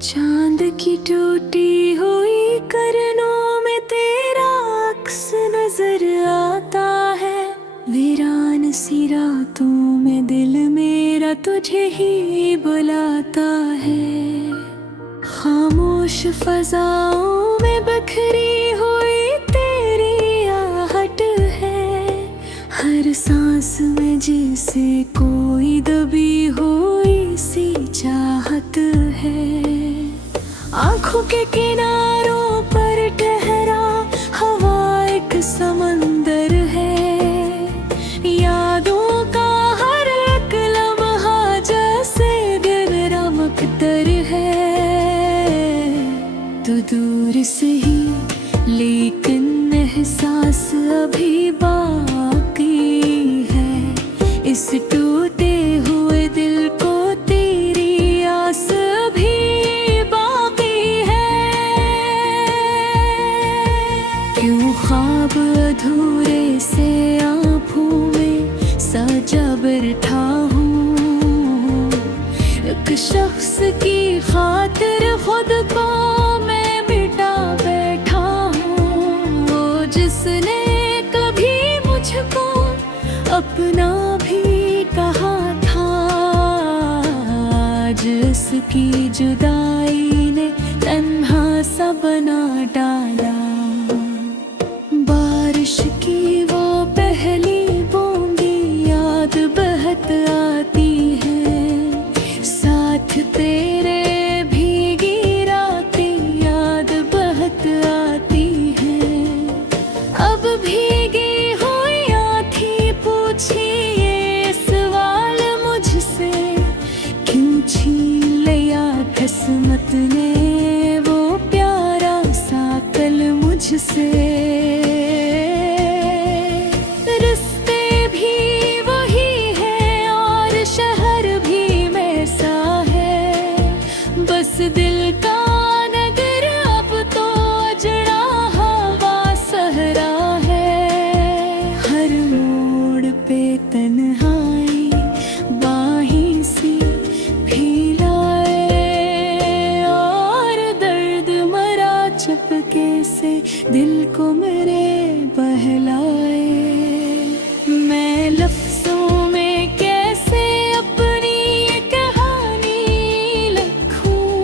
चांद की टूटी हुई करनों में तेरा अक्स नजर आता है। वीरान सी रातों में दिल मेरा तुझे ही बुलाता है। खामोश फजाओं में बिखरी हुई तेरी आहट है। हर सांस में जैसे कोई दबी हुई सी चाहत है। आँखों के किनारों पर ठहरा हवा एक समंदर है। यादों का हर एक लम्हा जैसे दिन रमकतर है। तू दूर से ही लेकिन एहसास अभी बाकी है। इस टूटे हुए दिल को तेरी आस भी क्यों ख्वाब अधूरे से आँखों में सजा बैठा हूँ। एक शख्स की खातिर खुद को मैं मिटा बैठा हूँ। वो जिसने कभी मुझको अपना भी कहा था, आज उसकी जुदाई ने तन्हा सा बना डाला। बारिश की वो पहली बूंदी याद बहत आती है। साथ तेरे भीगी रातें याद बहत आती है। अब भीगी हुई थी पूछी ये सवाल मुझसे, क्यों छीन लिया किस्मत ने वो प्यारा सा कल मुझसे। दिल का नगर अब तो अजड़ा हवा सहरा है। हर मोड़ पे तन्हाई बाहीं सी फैलाए और दर्द मरा चपके से दिल को मेरे बहलाए। मैं लफ्जों में कैसे अपनी ये कहानी लिखूं।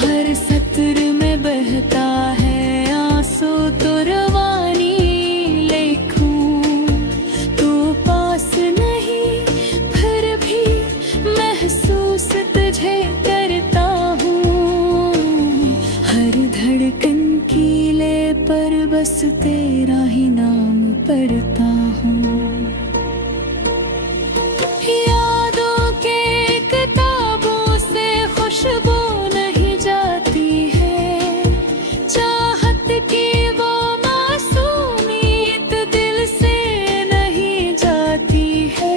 हर सत्र में बहता है आंसू तो रवानी लिखूं। तू पास नहीं फिर भी महसूस तुझे करता हूँ। हर धड़कन कीले पर बस तेरा ही नाम पढ़ता हूँ। यादों के किताबों से खुशबू नहीं जाती है। चाहत की वो मासूमियत दिल से नहीं जाती है।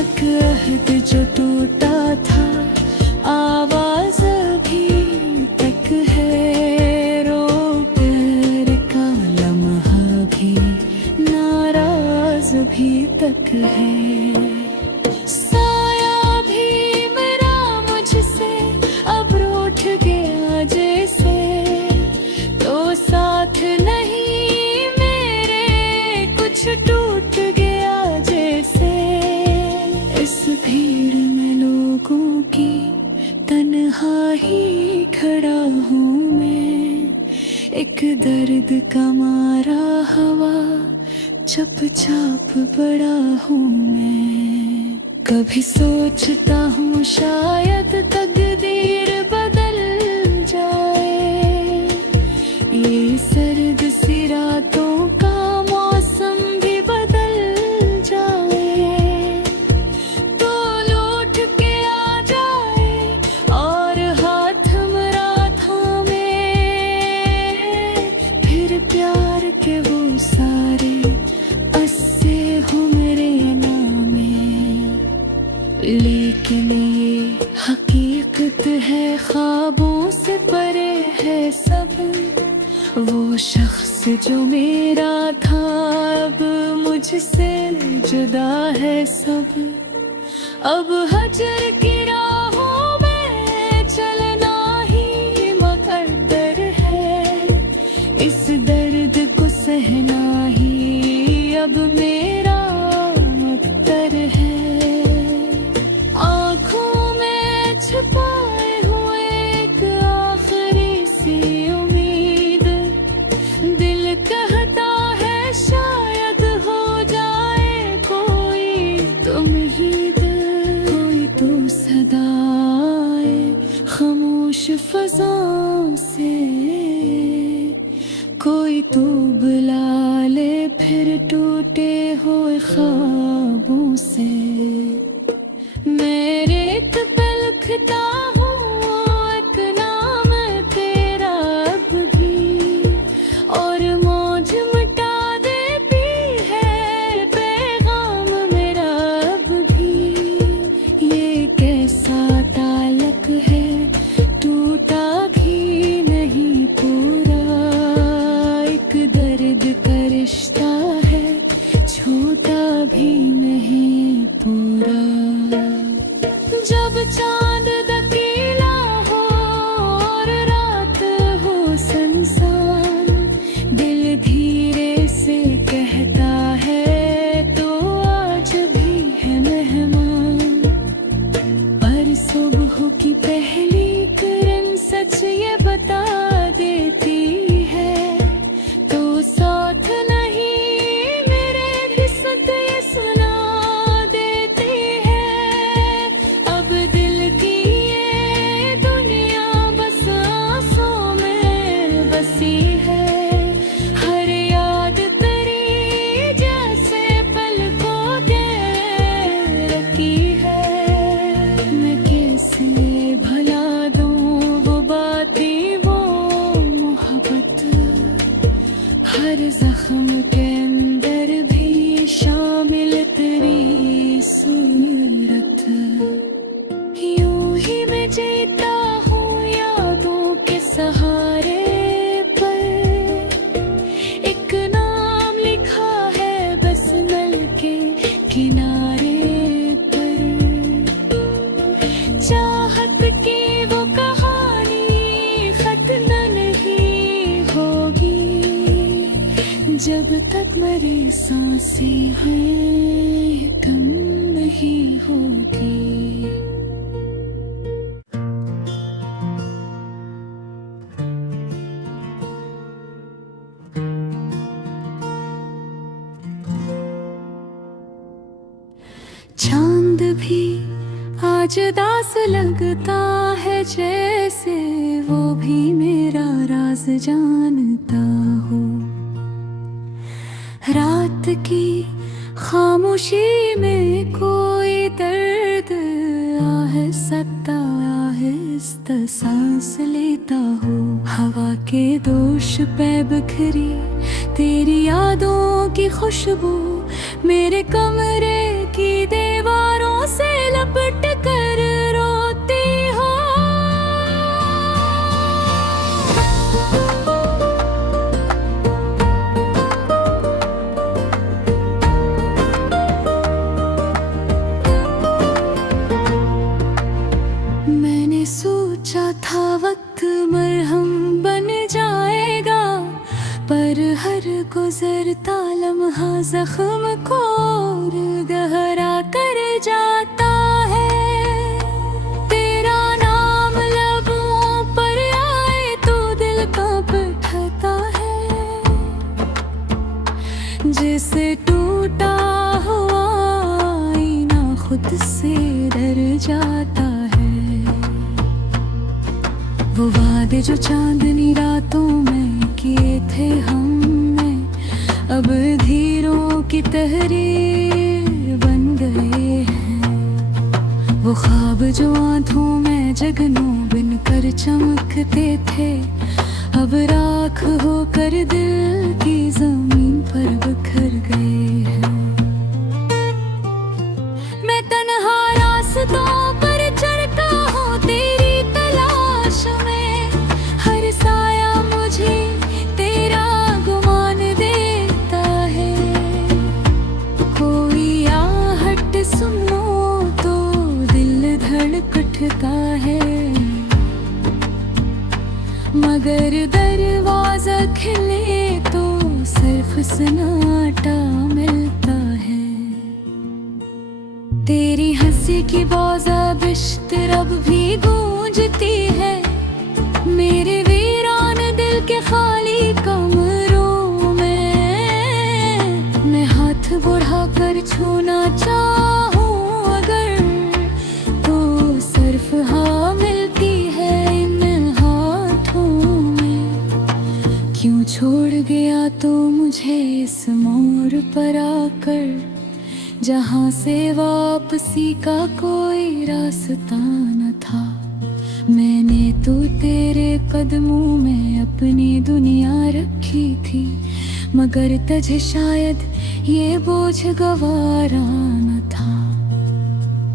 अकहद जो टूटा था आवाज अभी तक है। रो प्यार का लम्हा भी नाराज भी तक है। साया भी मेरा मुझसे अब रूठ गया जैसे, तो साथ नहीं मेरे कुछ टूट गया जैसे। इस भीड़ में लोगों की तन्हा ही खड़ा हूँ मैं। एक दर्द का मारा हवा चुपचाप बड़ा हूँ मैं। कभी सोचता हूँ शायद तकदीर बदल जाए। ये सर्द सी रातों का मौसम भी बदल जाए। तो लौट के आ जाए और हाथ मेरा थामे। फिर प्यार के वो सारे अस्से हो मेरे नामे। लेकिन ये हकीकत है ख्वाबों से परे है सब। वो शख्स जो मेरा था अब मुझसे जुदा है सब। अब हजर की राहों में चलना छिपाए हुए एक आखिरी सी उम्मीद। दिल कहता है शायद हो जाए कोई उम्मीद। कोई तो सदाए खामोश फज़ाओं से, कोई तो बुला ले फिर टूटे हुए ख्वाबों से। मैं रेत पे लिखता हूँ एक नाम तेरा अब भी, और मौज मिटा देती है पैगाम मेरा अब भी। ये कैसा ताल्लुक है टूटा भी नहीं पूरा, एक दर्द का रिश्ता है छोटा भी नहीं पूरा। जब चांद दकीला हो और रात हो संसार, दिल धीरे से कहता है तो आज भी है मेहमान। पर सुबह की पहली किरण सच ये बता देती है तो साथ नहीं मेरे भी सत ये सुना देती है। अब दिल की ये दुनिया बस आंसू में बसी है। हर याद तेरी जैसे पलकों के रखी है। मैं कैसे भुला दूं वो बातें वो मोहब्बत, हर जख्म के अंदर भी शामिल तेरी सूरत। यूं ही मैं जीता हूँ यादों के सहारे पर, एक नाम लिखा है बस नल के किनारे पर। चाहत की वो कहानी खत्म नहीं होगी जब तक मेरी सांसें हैं कम नहीं होगी। चांद भी आज दास लगता है जैसे वो भी मेरा राज जानता हो। रात की खामोशी में कोई दर्द आहिस्ता आहिस्ता सांस लेता हो। हवा के दोष पे बिखरी तेरी यादों की खुशबू मेरे कमरे की दीवारों से लपट कर रोती हो। मैंने सोचा था वक्त मरहम बन जाएगा, पर हर गुजरता लम्हा जख्म को और गहरा कर जाता है। तेरा नाम लबों पर आए तो दिल कांप उठता है, जिसे टूटा हुआ आईना खुद से डर जाता है। वो वादे जो चांदनी रातों में किए थे हमने अब धीरों की तहरीर बन गए हैं। वो ख्वाब जो आंखों में जगनों बिन कर चमकते थे अब राख होकर दिल की जमीन पर बिखर गए हैं। मैं तन्हा रास्तों पर चलता हूँ तेरी तलाश में, हर साया मुझे तेरा गुमान देता है। कोई आहट सुनो तो दिल धड़क उठता है, मगर दरवाजा खिले तो सिर्फ सन्नाटा मिलता है। तेरी हंसी की बाज़ा बिश्तर अब भी गूंजती है मेरे वीरान दिल के खाली कमरों में। मैं हाथ बढ़ाकर छूना चाहूं अगर तो सिर्फ हाँ मिलती है इन हाथों में। क्यों छोड़ गया तो मुझे इस मोड़ पर आकर, जहाँ से वापसी का कोई रास्ता न था। मैंने तो तेरे कदमों में अपनी दुनिया रखी थी, मगर तुझे शायद ये बोझ गवारा न था।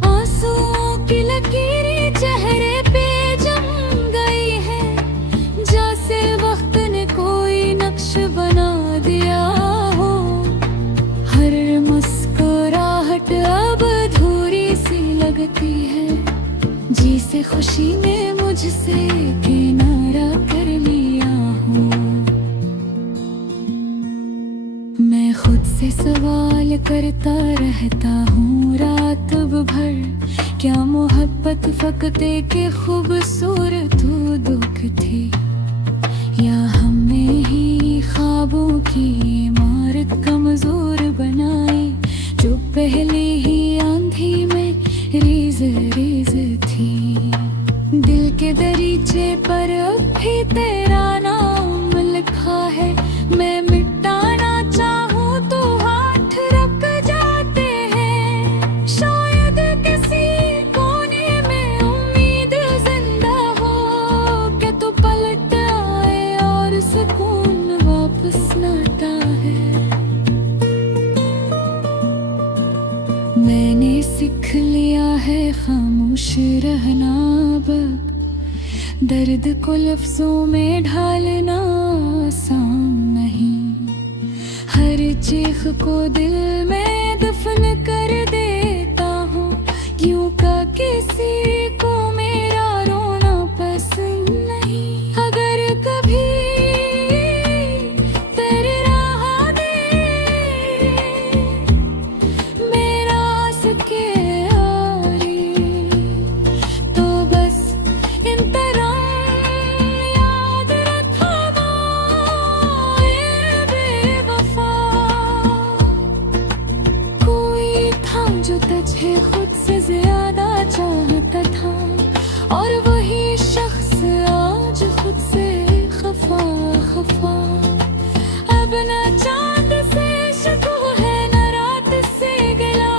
आंसुओं की लकीरें चेहरे पे जम गई है, जैसे वक्त ने कोई नक्श बना दिया हो। हर मुस्कुराहट अब अधूरी सी लगती है, जी से खुशी ने मुझसे किनारा कर लिया हो। मैं खुद से सवाल करता रहता हूँ रात भर, क्या मोहब्बत फकत के खूबसूरत दुख थी, या हमें ही ख्वाबों की इमारत कमजोर बनाई, जो पहले ही आंधी में रीज रीज थी। दिल के दरीचे पर अब भी तेरा नाम लिखा है, मैं मिटाना चाहूँ तो हाथ रख जाते हैं। शायद किसी कोने में उम्मीद जिंदा हो कि तू पलट आए और सुकून वापस लौटा है। मैंने सीख लिया है खामोश रहना अब, दर्द को लफ्जों में ढालना आसान नहीं। हर चीख को दिल में दफन कर देता हूँ, यूं का किसी को मेरा रोना पसंद नहीं। अगर कभी तेरे राह दे मेरा सके आरी, तो बस इन तरह याद रखना ए बेवफा। कोई था जो तुझे खुद से ज्यादा चाहता था, और वही शख्स आज खुद से खफा खफा। अब ना चांद से शकू है ना रात से गिला,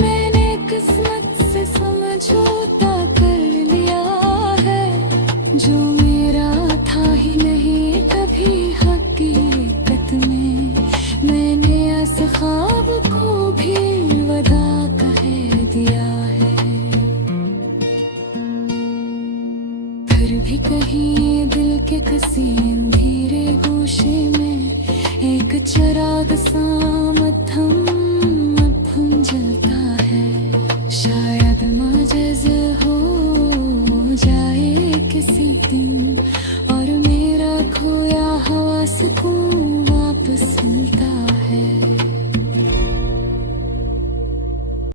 मैंने किस्मत से समझौता कर लिया है। जो मेरा था ही नहीं कभी हकीकत में, मैंने इस ख्वाब को भी वदा कह दिया है। फिर भी कहीं दिल के किसी अंधेरे गोशे में एक चिराग सा मद्धम मद्धम जलता है। शायद मजज़ हो जाए किसी दिन और मेरा खोया